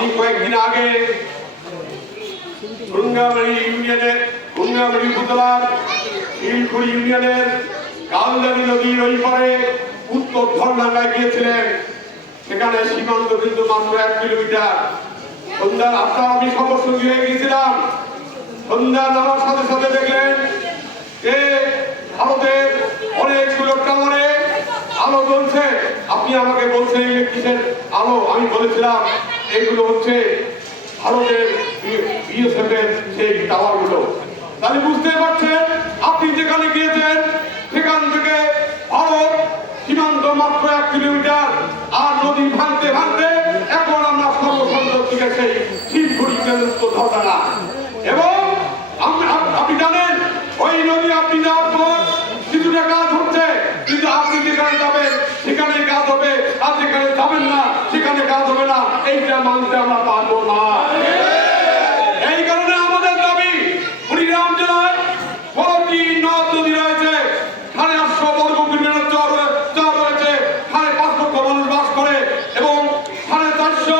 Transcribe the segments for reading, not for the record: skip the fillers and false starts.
আমি কয়েকদিন আগে গঙ্গাবাড়ি ইউনিয়নের গঙ্গাবাড়ি উপজেলার শিলখুড়ি ইউনিয়নের কালদানি নদীর ওই পারে উত্তর ধরলাঙ্গায় গিয়েছিলেন। সেখানে সীমান্ত কিন্তু মাত্র 1 কিলোমিটার। সন্ধ্যার আপনার আমি খবর সঙ্গী হয়ে গিয়েছিলাম। সন্ধ্যা নামার সাথে সাথে দেখলেন যে ভারতের অনেকগুলো টাওয়ারে আলো জ্বলছে। আপনি আমাকে বলছেন কিসের আলো? আমি বলেছিলাম এগুলো হচ্ছে ভারতের বিএসএফ এর সেই টাওয়ার গুলো। তাহলে বুঝতে পারছেন আপনি যেখানে গিয়েছেন সেখান থেকে ভারত সীমান্ত মাত্র 1 কিলোমিটার। আর নদী ভাঙতে ভাঙতে এখন আমরা সর্বসুন্দর দিকে সেই শিলখুড়ি পর্যন্ত ধরবে না। এবং আপনি জানেন ওই নদী আপনি যাওয়ার পর কিছুটা কাজ হচ্ছে, কিন্তু আপনি যেখানে যাবেন সেখানে কাজ হবে, আর যেখানে যাবেন না সেখানে কাজ হবে না। এইটা মানতে আমরা পারবো না। এই কারণে আমাদের দাবি, কুড়িগ্রাম জেলায় 12টি নদ নদী রয়েছে, 850 বর্গ কিলোমিটার চর রয়েছে, 5.5 লক্ষ মানুষ বাস করে এবং 450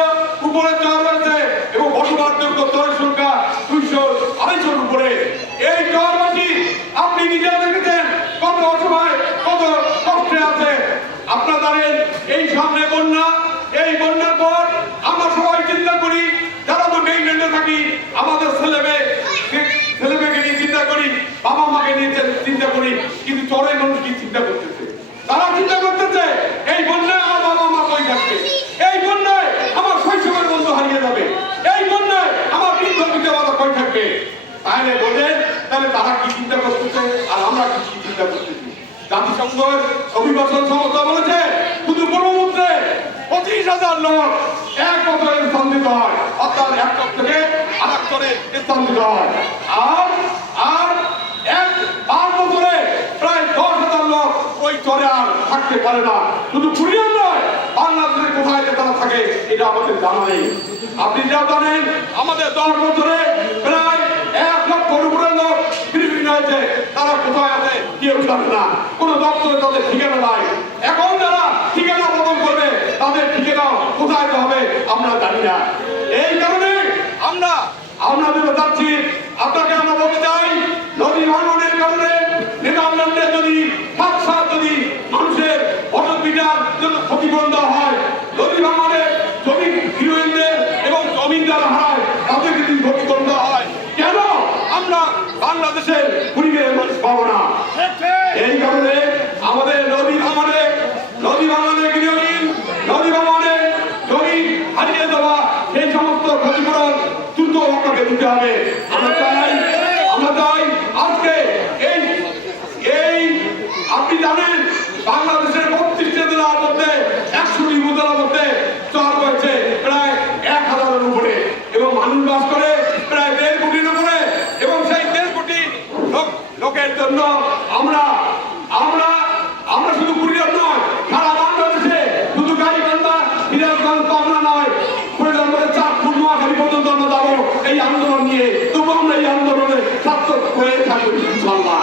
উপরে চর রয়েছে এবং বসবাসযোগ্য চরের সংখ্যা 200-250 উপরে। এই চরবাসী আপনি নিজেরা দেখেছেন কত অসহায়, কত কষ্টে আছে। আপনারা জানেন এই সামনে বন্যা, এই বন্যার পর আমরা সবাই চিন্তা করি, যারা আমরা মেইনল্যান্ডে থাকি আমাদের ছেলে মেয়েকে নিয়ে চিন্তা করি, বাবা মাকে নিয়ে চিন্তা করি, কিন্তু চরের মানুষ কি চিন্তা করতেছে? তারা চিন্তা করতেছে এই বন্যায় আমার বাবা মা কই থাকবে, এই বন্যায় আমার শৈশবের বন্ধু হারিয়ে যাবে, এই বন্যায় আমার বৃদ্ধ পিতামাতা কই থাকবে। তাহলে বলেন তাহলে তারা কি চিন্তা করতেছে আর আমরা কি চিন্তা করতেছি? জাতিসংঘের অভিবাসন সংস্থা বলেছে শুধু ব্রহ্মপুত্রে 25,000 লোক 1 বছরে স্থান দিতে হয়, অর্থাৎ 1 চর থেকে আরেক চরে স্থান দিতে হয়। আর 5 বছরে প্রায় 10,000 লোক ওই চরে আর থাকতে পারে না। শুধু কুড়িগ্রাম নয়, বাংলাদেশের কোথায় যে তারা থাকে এটা আমাদের জানা নেই। আপনি যা জানেন আমাদের 10 বছরে প্রায় 1 লক্ষের উপরে লোক ফিলিপিন হয়েছে। তারা কোথায় আছে কেউ জানে না, কোনো দপ্তরে তাদের ঠিকানা নাই। এখন যারা ঠিকানা বদল করবে তাদের ঠিকানা কোথায় হবে আমরা জানি না। এই কারণে আমরা যেটা চাচ্ছি, আপনাকে আমরা বলতে চাই, নদী ভাঙনের কারণে নেদারল্যান্ডে যদি যদি মানুষের অটোপিটার জন্য ক্ষতিপূরণ দেওয়া হয়, নদী ভাঙনের জমি হিরোইনদের এবং জমিদার হারায় তাদের যদি ক্ষতিপূরণ দেওয়া হয়, কেন আমরা বাংলাদেশের কুড়িগ্রামের মানুষ পাবো না? এই কারণে আমাদের নদী ভাঙনে গৃহহীন, নদী ভাঙনে জমি হারিয়ে দেওয়া সেই সমস্ত ক্ষতিপূরণ দ্রুত আপনাকে দিতে হবে। আমরা চাই আজকে এই আপনি জানেন বাংলাদেশের 32টি জেলার মধ্যে 100টি উপজেলার মধ্যে চর রয়েছে প্রায় 1000-এর উপরে এবং মানুষ বাস করে প্রায় 1.5 কোটির উপরে। এবং সেই 1.5 কোটি লোকের জন্য আমরা শুধু কুড়িগ্রাম নয়, সারা বাংলাদেশে শুধু গাইবান্ধা, সিরাজগঞ্জ, পাবনা নয়, চাঁদপুর, নোয়াখালী পর্যন্ত আমরা যাবো এই আন্দোলন নিয়ে। তবু আমরা এই আন্দোলনে সার্থক হয়ে থাকবো ইনশাআল্লাহ।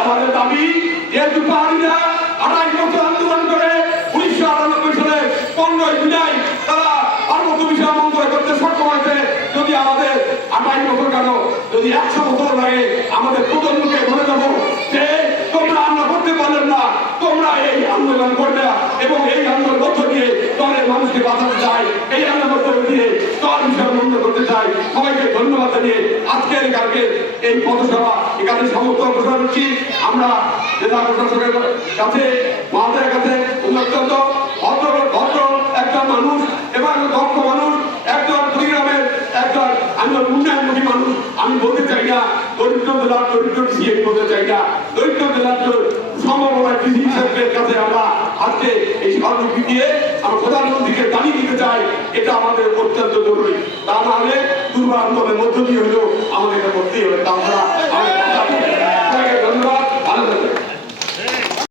আমাদের দাবি, যেহেতু পাহাড়িরা 28 বছর আন্দোলন করে 1998 সালে 15 জুলাই তারা পার্বত্য বিষয় মন্ত্রণালয় করতে সক্ষম হয়েছে। যদি আমাদের 28 বছর কেন, যদি 100 বছর লাগে আমাদের প্রজন্মকে বলে দেবো যে তোমরা আমরা করতে পারলেন না, তোমরা এই আন্দোলন করবে এবং এই আন্দোলন মধ্য দিয়ে দলের মানুষকে বাঁচাতে চাই, এই আন্দোলন মধ্য দিয়ে দল বিষয় বন্ধ করতে চাই। সবাইকে ধন্যবাদ জানিয়ে আজকের এই পথসভা এখানে সমস্ত ঘোষণা করছি। আমরা জেলা প্রশাসকের কাছে, মহাদের কাছে অত্যন্ত ভদ্র একজন মানুষ এবং দক্ষ মানুষ, একজন কুড়িগ্রামের একজন উন্নয়নমুখী মানুষ। আমি বলতে চাই না দরিদ্র জেলার দরিদ্র সিএম বলতে চাই না, দরিদ্র জেলার সম্ভাবনায় কৃষি ক্ষেত্রের কাছে আমরা আজকে এই স্বর্ণকি দিয়ে আমরা প্রধানমন্ত্রীকে জানিয়ে দিতে চাই এটা আমাদের অত্যন্ত জরুরি। তা না হলে দুর্বার আন্দোলনের মধ্য দিয়ে হলেও আমাদের এটা করতেই হবে। তা আমরা ধন্যবাদ, ভালো থাকবেন।